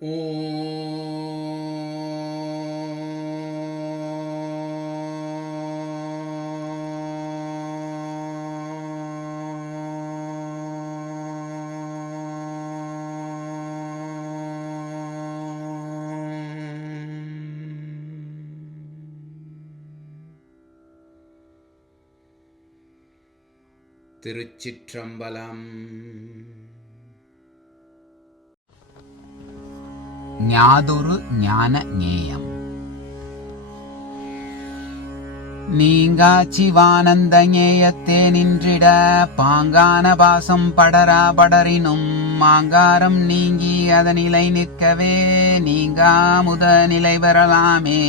திருச்சிற்றம்பலம். ஞாதொரு ஞான ஞேயம். நீங்கா சிவானந்த ஞேயத்தே நின்றிட பாங்கான பாசம் படரா படரினும் மாங்காரம் நீங்கி அதனிலை நிற்கவே நீங்கா முத நிலை பெறலாமே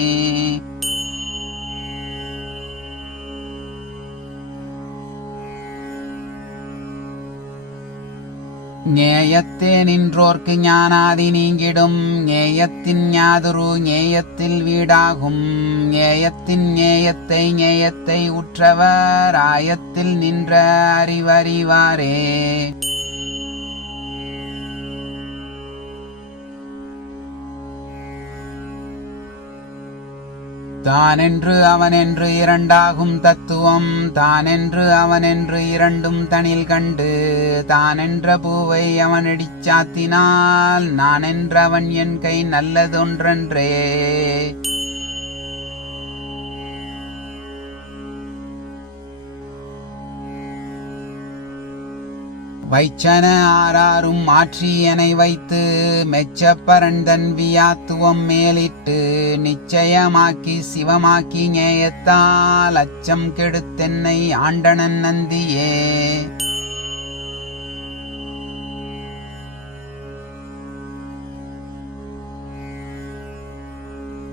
ஞேயத்தே நின்றோர்க்கு ஞானாதி நீங்கிடும். ஞேயத்தின் ஞாதுரு ஞேயத்தில் வீடாகும். ஞேயத்தின் ஞேயத்தை ஞேயத்தை உற்றவர். ஆயத்தில் நின்ற அறிவறிவாரே. தானென்று அவனென்று இரண்டாகும் தத்துவம் தானென்று அவனென்று இரண்டும் தனில் கண்டு தானென்ற பூவை அவனடிச் சாத்தினால் நானென்றவன் என் கை நல்லதொன்றன்றே. வைச்சன ஆறாரும் மாற்றியனை வைத்து மெச்சப்பரண்தன் வியாத்துவம் மேலிட்டு நிச்சயமாக்கி சிவமாக்கி ஞேயத்தால் அச்சம் கெடுத்தென்னை ஆண்டனன் நந்தியே.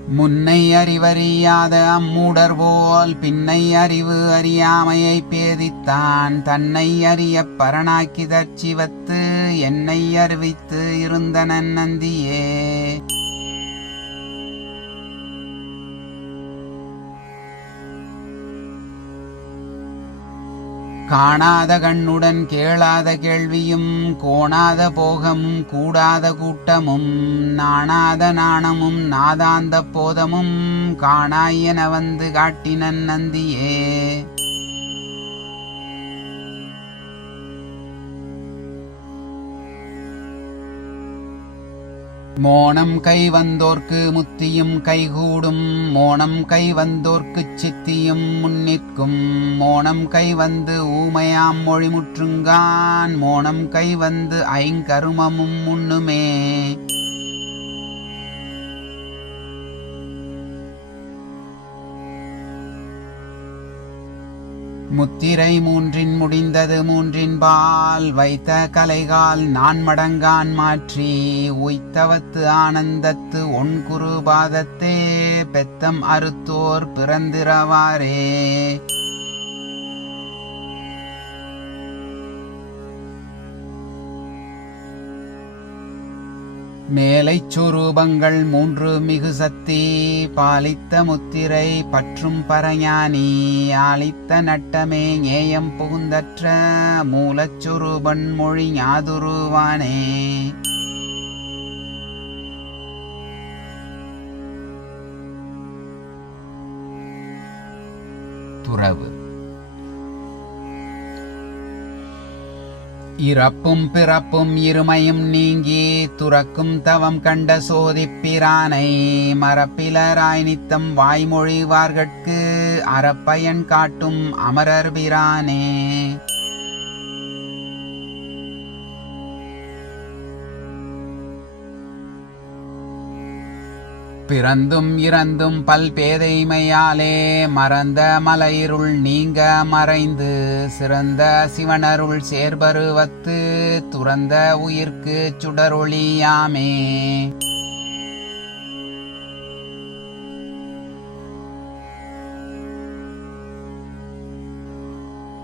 முன்னை அறிவறியாத அம்மூடர் போல் பின்னை அறிவு அறியாமையை பேதித்தான். தன்னை அறிய பரணாக்கி தச்சிவத்து என்னை அறிவித்து இருந்தனன் நந்தியே. காணாத கண்ணுடன் கேளாத கேள்வியும் கோணாத போகமும் கூடாத கூட்டமும் நாணாத நாணமும் நாதாந்த போதமும் காணாயன வந்து காட்டினன் நந்தியே. மோனம் கை வந்தோர்க்கு முத்தியும் கைகூடும் மோனம் கை வந்தோர்க்குச் சித்தியும் முன்னிற்கும். மோனம் கை வந்து ஊமையாம் மொழிமுற்றுங்கான் மோனம் கை வந்து ஐங்கருமமும் முன்னுமே. முத்திரை மூன்றின் முடிந்தது மூன்றின் பால். வைத்த கலைகால் நான் மடங்கான் மாற்றி. உய்த்தவத்து ஆனந்தத்து ஒன்குரு பாதத்தே. பெத்தம் அறுத்தோர் பிறந்திரவாரே. மேலை சுரூபங்கள் மூன்று மிகு சக்தி பாலித்த முத்திரை பற்றும் பரஞானி. ஆலித்த நட்டமே ஞேயம் புகுந்தற்ற மூலச்சுரூபன் மொழி ஞாதுருவானே. துறவு. இறப்பும் பிறப்பும் இருமையும் நீங்கி துறக்கும் தவம் கண்ட சோதிப்பிரானை மரப்பிலராய் நித்தம் வாய்மொழிவார்கட்கு அறப்பயன் காட்டும் அமரர் பிரானே. பிறந்தும் இறந்தும் பல்பேதைமையாலே மறந்த மலையிருள் நீங்க மறைந்து சிறந்த சிவனருள் சேர்பருவத்து துறந்த உயிர்க்கு சுடரொளியாமே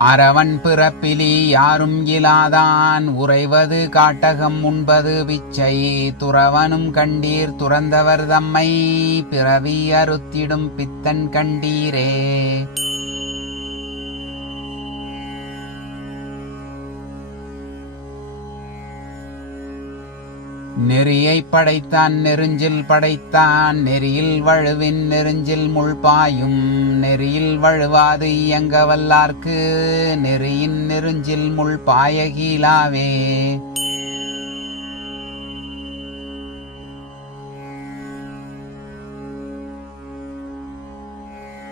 அரவன் பிறப்பிலி யாரும் இலாதான். உறைவது காட்டகம் உண்பது விச்சை துறவனும் கண்டீர் துறந்தவர் தம்மை. பிறவி அறுத்திடும் பித்தன் கண்டீரே. நெறியை படைத்தான் நெருஞ்சில் படைத்தான் நெறியில் வழுவின் நெருஞ்சில் முள்பாயும் நெறியில் வழுவாது இயங்க வல்லார்க்கு நெறியின் நெருஞ்சில் முள் பாயகீலாவே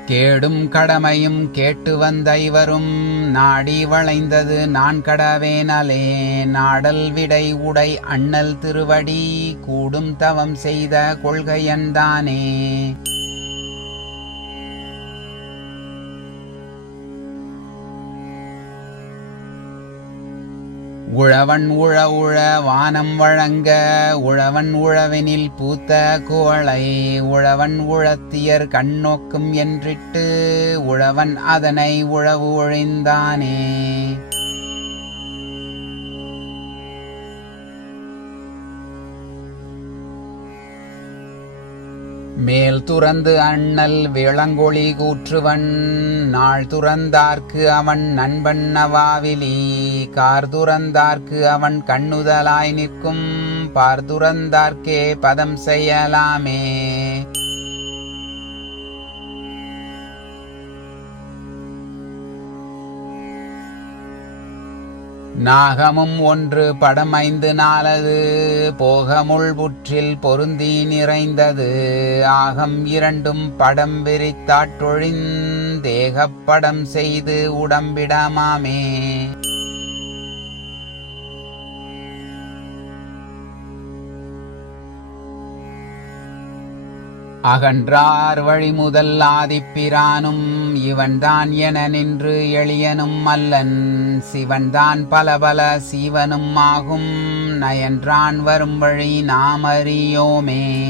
கேடும் கடமையும் கேட்டு வந்த ஐவரும் நாடி வளைந்தது நான் கடவேனலே நாடல் விடை உடை அண்ணல் திருவடி கூடும் தவம் செய்த கொள்கையன்தானே உழவன் உழ உழ வானம் வழங்க உழவன் உழவெனில் பூத்த குவளை உழவன் உழத்தியர் கண்ணோக்கும் என்றிட்டு உழவன் அதனை உழவு ஒழிந்தானே. மேல் துறந்து அண்ணல் விளங்கொழி கூற்றுவன் நாள் துறந்தார்க்கு அவன் நண்பண்ணவாவிலி கார் துறந்தார்க்கு அவன் கண்ணுதலாய் நிற்கும் பார் துறந்தார்க்கே பதம் செய்யலாமே. நாகமும் ஒன்று படம் ஐந்து நாளது போகமுள் புற்றில் பொருந்தி நிறைந்தது. ஆகம் இரண்டும் படம் விரித்தாற்றொழின் தேகப்படம் செய்து உடம்பிடமாமே. அகன்றார் வழிமுதல் ஆதிப்பிரானும் இவன்தான் என நின்று எளியனும் அல்லன். சிவன்தான் பல பல சீவனும் ஆகும் நயன்றான் வரும் வழி நாம் அறியோமே.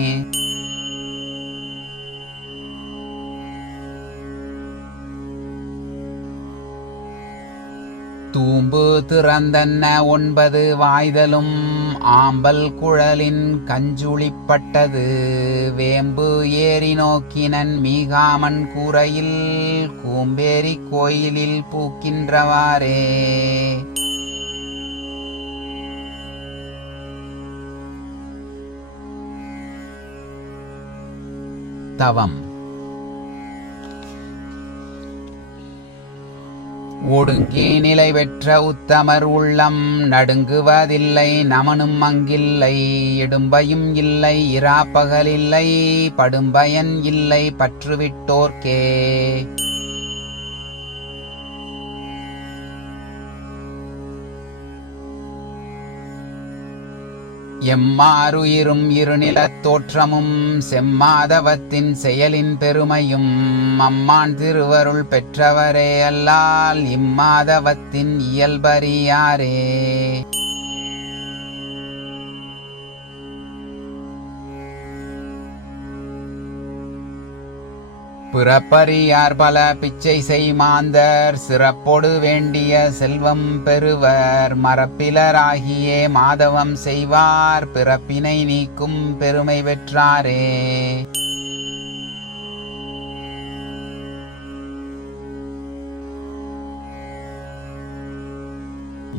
தூம்பு திறந்தன்ன ஒன்பது வாய்தலும். ஆம்பல் குழலின் கஞ்சுளிப்பட்டது. வேம்பு ஏறி நோக்கினன் மீகாமன் கூரையில். கூம்பேரி கோயிலில் பூக்கின்றவாறே. தவம். ஒடுங்கே நிலை பெற்ற உத்தமர் உள்ளம் நடுங்குவதில்லை நமனும் அங்கில்லை இடும்பையும் இல்லை இராப்பகலில்லை படும்பயன் இல்லை பற்றுவிட்டோர்க்கே. எம்மாறுயிரும் இருநிலத் தோற்றமும் செம்மாதவத்தின் செயலின் பெருமையும் அம்மான் திருவருள் பெற்றவரே அல்லால் இம்மாதவத்தின் இயல்பறியாரே. பிறப்பறியார் பல பிச்சை செய்மாந்தர் சிறப்பொடு வேண்டிய செல்வம் பெறுவர். மரப்பிலராகியே மாதவம் செய்வார் பிறப்பினை நீக்கும் பெருமை பெற்றாரே.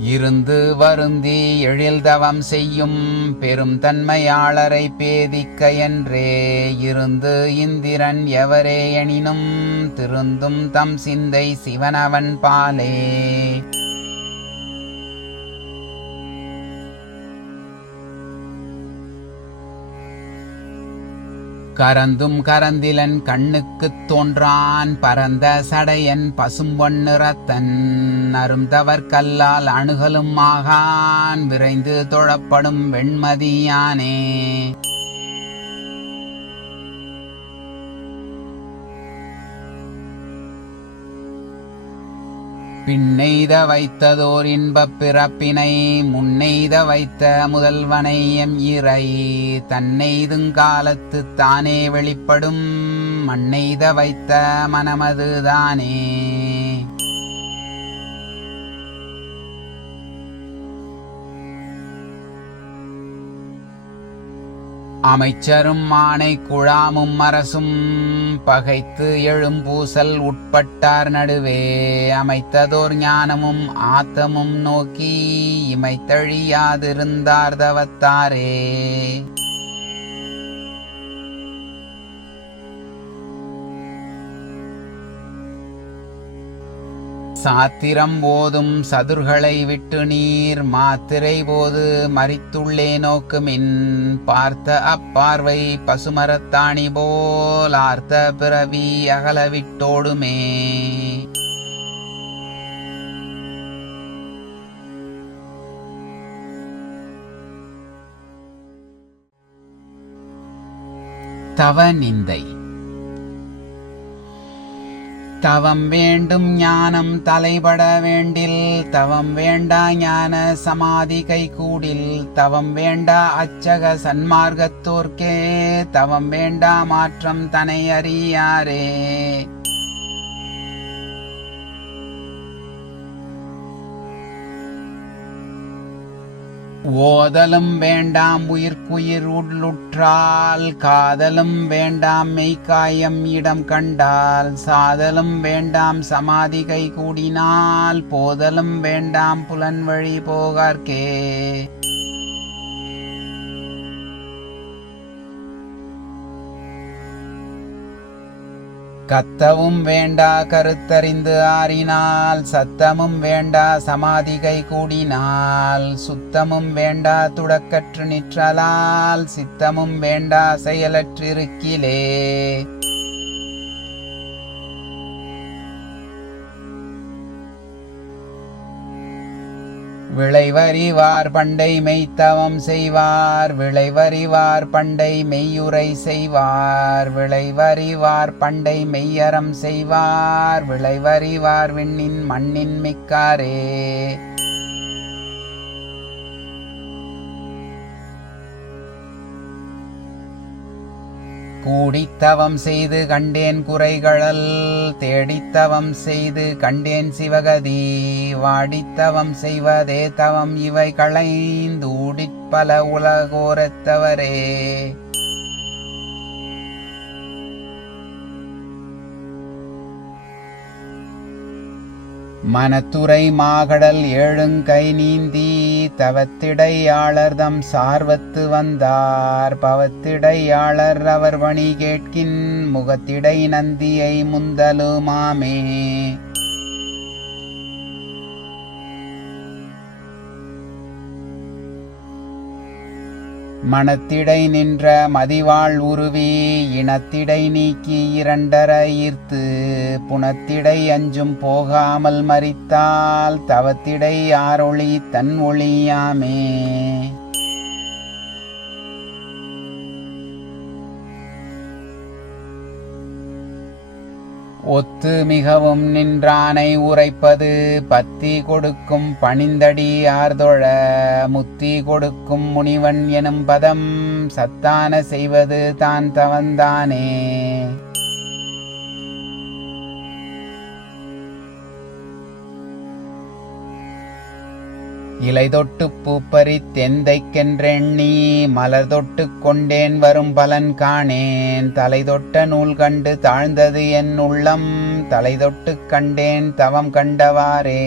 இருந்து வருந்தி எழில்தவம் செய்யும் பெரும் தன்மையாளரை பேதிக்க என்றே இருந்து இந்திரன் எவரே எனினும் திருந்தும் தம் சிந்தை சிவனவன் பாலே. கரந்தும் கரந்திலன் கண்ணுக்குத் தோன்றான் பரந்த சடையன் பசும்பொன் நிறத்தன். அருந்தவர் கல்லால் அணுகலும் ஆகான் விரைந்து தொழப்படும் வெண்மதியானே. பின்னெய்த வைத்ததோர் இன்பப் பிறப்பினை முன்னெய்த வைத்த முதல்வனை எம் இறை. தன்னெய்துங் காலத்து தானே வெளிப்படும் மண்ணெய்த வைத்த மனமதுதானே அமைச்சரும் மானை குழாமும் அரசும் பகைத்து எழும்பூசல் உட்பட்டார் நடுவே. அமைத்ததோர் ஞானமும் ஆத்தமும் நோக்கி இமைத்தழியாதிருந்தார் தவத்தாரே. சாத்திரம் போதும் சதுர்களை விட்டு நீர் மாத்திரை போது மறித்துள்ளே நோக்குமின். பார்த்த அப்பார்வை பசுமரத்தாணி போல் ஆர்த்த பிறவி அகலவிட்டோடுமே. தவ நிந்தை. தவம் வேண்டும் ஞானம் தலைபட வேண்டில் தவம் வேண்டா ஞான சமாதி கைகூடில் தவம் வேண்டா அச்சக சன்மார்க்கத்தோர்க்கே தவம் வேண்டா மாற்றம் தனை அறியாரே. ஓதலும் வேண்டாம் உயிர்க்குயிர் உள்ளுற்றால் காதலும் வேண்டாம் மெய்காயம் இடம் கண்டால் சாதலும் வேண்டாம் சமாதி கை கூடினால் போதலும் வேண்டாம் புலன் வழி போகார்க்கே. கத்தவும் வேண்டா கருத்தறிந்து ஆறினால் சத்தமும் வேண்டா சமாதிகை கூடினால் சுத்தமும் வேண்டா துடக்கற்று நிற்றலால் சித்தமும் வேண்டா செயலற்றிருக்கிலே. விளைவறிவார் பண்டை மெய்த்தவம் செய்வார் விளைவறிவார் பண்டை மெய்யுரை செய்வார் விளைவறிவார் பண்டை மெய்யறம் செய்வார் விளைவறிவார் விண்ணின் மண்ணின் மிக்காரே. கூடித்தவம் செய்து கண்டேன் குறைகளல் தேடித்தவம் செய்து கண்டேன் சிவகதி வாடித்தவம் செய்வதே தவம் இவை களைந்து ஊடிப்பல உலகோரத்தவரே. மனத்துறை மாகடல் ஏழுங்கை நீந்தி தவத்திடையாளர்தம் சார்வத்து வந்தார். பவத்திடையாளர் அவர் வணி கேட்கின் முகத்திடை நந்தியை முந்தலுமாமே. மனத்திடை நின்ற மதிவாள் உருவி இனத்திடை நீக்கி இரண்டர ஈர்த்து புனத்திடை அஞ்சும் போகாமல் மறித்தால் தவத்திடை ஆரொளி தன் ஒளியாமே. ஒத்து மிகவும் நின்றானை உரைப்பது பத்தி கொடுக்கும் பணிந்தடி ஆர்தொழ முத்தி கொடுக்கும் முனிவன் எனும் பதம் சத்தான செய்வது தான் தவந்தானே. இலைதொட்டு பூப்பறி தெந்தைக்கென்றெண்ணி மலர் தொட்டு கொண்டேன் வரும் பலன் காணேன். தலைதொட்ட நூல் கண்டு தாழ்ந்தது என் உள்ளம் தலைதொட்டு கண்டேன் தவம் கண்டவாறே.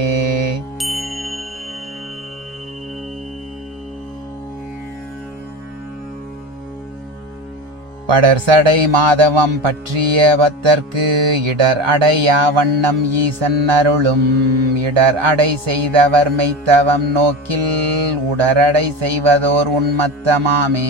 படர் சடை மாதவம் பற்றிய பத்தர்க்கு இடர் அடையா வண்ணம் ஈசன் அருளும். இடர் அடை செய்தவர் மெய்த்தவம் நோக்கில் உடரடை செய்வதோர் உன்மத்தமாமே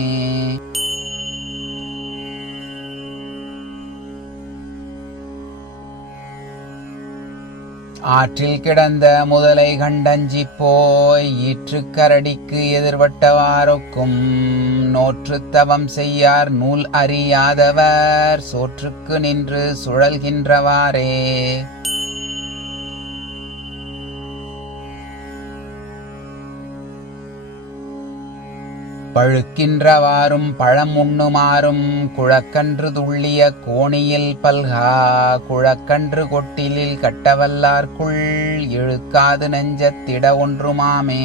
ஆற்றில் கிடந்த முதலை கண்டஞ்சி போய் ஈற்றுக்கரடிக்கு எதிர்பட்டவாருக்கும் நோற்று தவம் செய்யார் நூல் அறியாதவர் சோற்றுக்கு நின்று சுழல்கின்றவாறே. பழுக்கின்றவாறும் பழம் உண்ணுமாறும் குழக்கன்று துள்ளிய கோணியில் பல்கா குழக்கன்று கொட்டிலில் கட்டவல்லார்க்குள் இழுக்காது நெஞ்சத்திட ஒன்றுமாமே.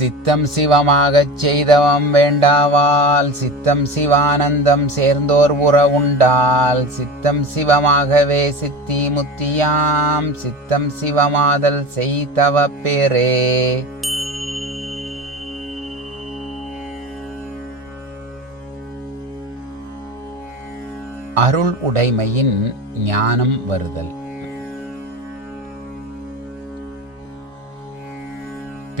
சித்தம் சிவமாகச் செய்தவம் வேண்டாவால் சித்தம் சிவானந்தம் சேர்ந்தோர் உற உண்டால் சித்தம் சிவமாகவே சித்தி முத்தியாம் சித்தம் சிவமாதல் செய்தவ பேரே. அருள் உடைமையின் ஞானம் வருதல்.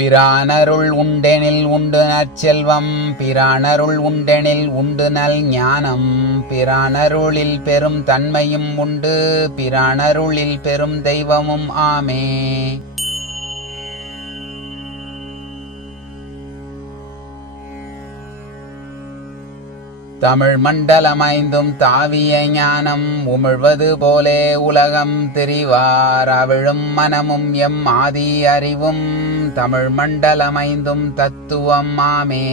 பிரானருள் உண்டெனில் உண்டு நற்செல்வம் பிரானருள் உண்டெனில் உண்டு நல் ஞானம். பிரானருளில் பெரும் தன்மையும் உண்டு பிரானருளில் பெரும் தெய்வமும் ஆமே. தமிழ் மண்டலமைந்தும் தாவிய ஞானம் உமிழ்வது போலே உலகம் தெரிவார். அவிழும் மனமும் எம் ஆதி அறிவும் தமிழ் மண்டலமைந்தும் தத்துவம் மாமே.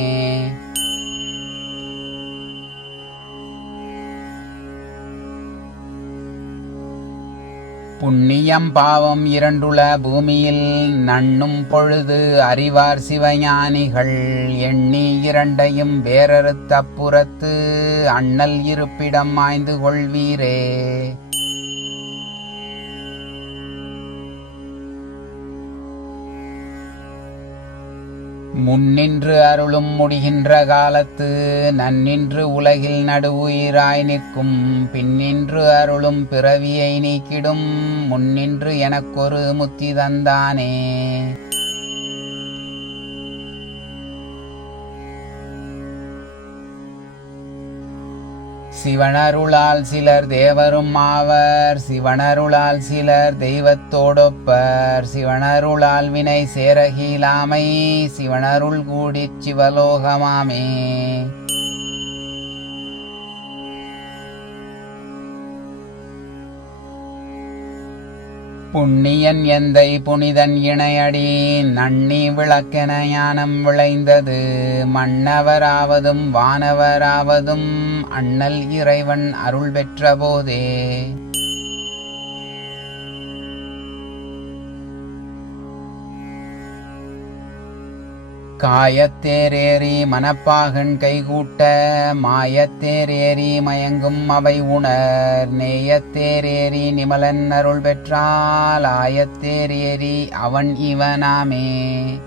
புண்ணியம் பாவம் இரண்டுள பூமியில் நண்ணும் பொழுது அறிவார் சிவஞானிகள். எண்ணி இரண்டையும் வேறறுத்த புறத்து அண்ணல் இருப்பிடம் ஆய்ந்து கொள்வீரே. முன்னின்று அருளும் முடிகின்ற காலத்து நன்னின்று உலகில் நடுவுயிராய் நிற்கும் பின்னின்று அருளும் பிறவியை நீக்கிடும் முன்னின்று எனக்கொரு முத்தி தந்தானே. சிவனருளால் சிலர் தேவரும் ஆவர். சிவனருளால் சிலர் தெய்வத்தோடொப்பர். சிவனருளால் வினை சேரகீலாமை சிவனருள் கூடிச் சிவலோகமாமே. புண்ணியன் எந்தை புனிதன் இணையடி. நன்னி விளக்கென ஞானம் விளைந்தது. மன்னவராவதும் வானவராவதும் அண்ணல் இறைவன் அருள் பெற்ற போதே. காயத்தேரேறி மனப்பாகன் கைகூட்ட மாயத்தேரேறி மயங்கும் அவை உணர். நேயத்தேரேறி நிமலன் அருள் பெற்றால் ஆயத்தேரேறி அவன் இவனாமே.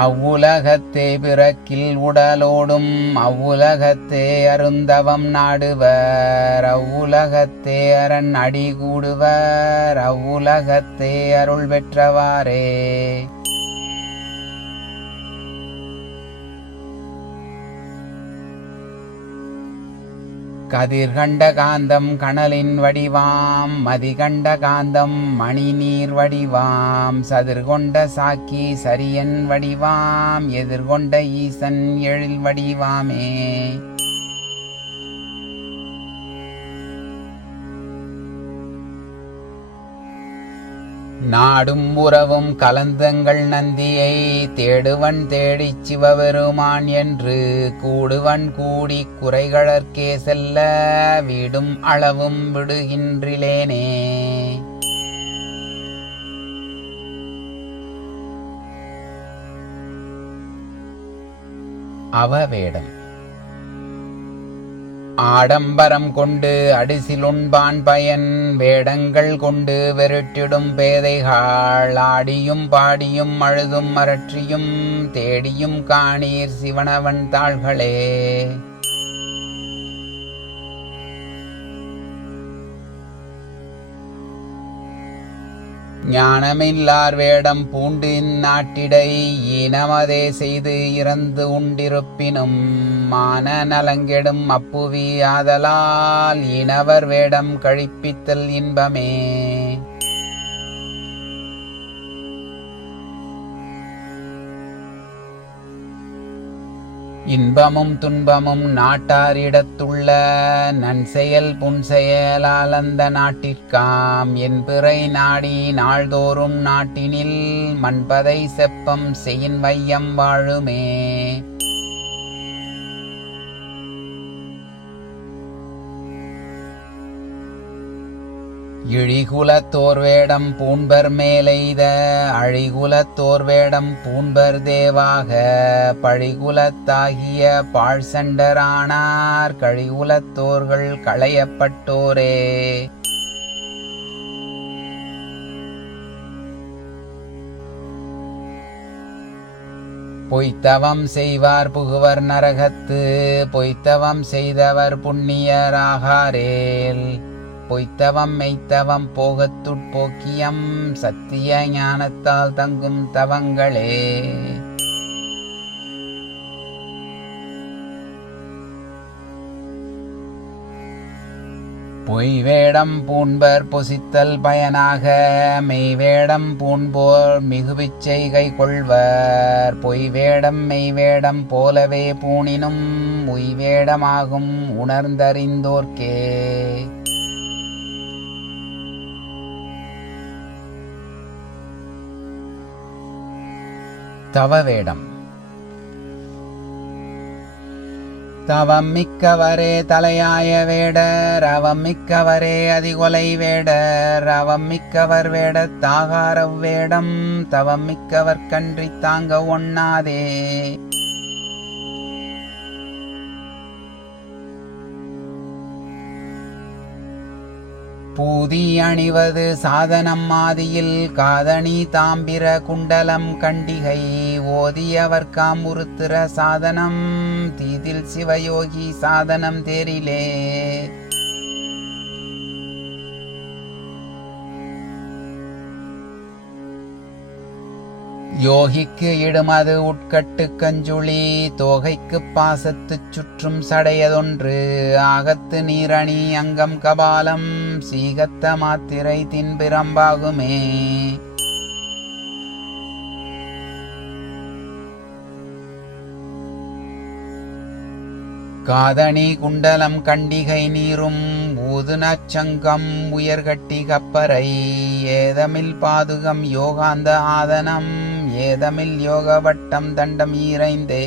அவ்வுலகத்தே பிறக்கில் உடலோடும் அவ்வுலகத்தே அருந்தவம் நாடுவர். அவ்வுலகத்தே அரண் அடி கூடுவர் அவ்வுலகத்தே அருள் பெற்றவாறே. கதிர்கண்ட காந்தம் கணலின் வடிவாம் மதிகண்ட காந்தம் மணிநீர் வடிவாம் சதிர்கொண்ட சாக்கி சரியன் வடிவாம் எதிர்கொண்ட ஈசன் எழில் வடிவாமே. நாடும் உறவும் கலந்தங்கள் நந்தியை தேடுவன் தேடிச் சிவபெருமான் என்று கூடுவன் கூடி குறைகளற்கே செல்ல வீடும் அளவும் விடுகின்றிலேனே. அவவேடம் ஆடம்பரம் கொண்டு அடிசிலுண்பான் பயன் வேடங்கள் கொண்டு வெருட்டிடும் பேதைகள் ஆடியும் பாடியும் அழுதும் அரற்றியும் தேடியும் காணீர் சிவனவன் தாள்களே. ஞானமில்லார் வேடம் பூண்டு இந்நாட்டிடை இனமதே செய்து இறந்து உண்டிருப்பினும் மான நலங்கெடும் அப்புவி ஆதலால் இனவர் வேடம் கழிப்பித்தல் இன்பமே. இன்பமும் துன்பமும் நாட்டாரிடத்துள்ள நன்செயல் புன்செயலால் அந்த நாட்டிற்காம். என் பிறை நாடி நாள்தோறும் நாட்டினில் மண்பதை செப்பம் செயின் வையம் வாழுமே. இழிகுலத்தோர் வேடம் பூண்பர் மேலெய்த அழிகுலத்தோர் வேடம் பூண்பர் தேவாக பழிகுலத்தாகிய பாழ்சண்டரானார் கழிகுலத்தோர்கள் களையப்பட்டோரே. பொய்த்தவம் செய்வார் புகுவர் நரகத்து பொய்த்தவம் செய்தவர் புண்ணியராகாரேல் பொய்த்தவம் மெய்த்தவம் போகத்துட்போக்கியம் சத்திய ஞானத்தால் தங்கும் தவங்களே. பொய் வேடம் பூண்பர் பொசித்தல் பயனாக மெய் வேடம் பூண்போர் மிகுவிச்செய்கை கொள்வர். பொய் வேடம் மெய் வேடம் போலவே பூணினும் உய் வேடமாகும் உணர்ந்தறிந்தோர்க்கே. தவ வேடம் தவம் மிக்கவரே தலையாய வேடர் அவம் மிக்கவரே அதிகொலை வேடர் அவம் மிக்கவர் வேட தாகார வேடம் தவம் மிக்கவர் கன்றி தாங்க ஒண்ணாதே. பூதி அணிவது சாதனம் மாதியில் காதணி தாம்பிர குண்டலம் கண்டிகை ஓதியவர் உருத்திர சாதனம் தீதில் சிவயோகி சாதனம் தேரிலே. யோகிக்கு இடுமது உட்கட்டு கஞ்சுளி தோகைக்கு பாசத்து சுற்றும் சடையதொன்று ஆகத்து நீரணி அங்கம் கபாலம் சீகத்த மாத்திரை தின்பிரம்பாகுமே காதணி குண்டலம் கண்டிகை நீரும் ஊதுனச்சங்கம் உயர்கட்டி கப்பரை ஏதமில் பாதுகம் யோகாந்த ஆதனம் ஏதமில் யோக வட்டம் தண்டம் ஈரைந்தே.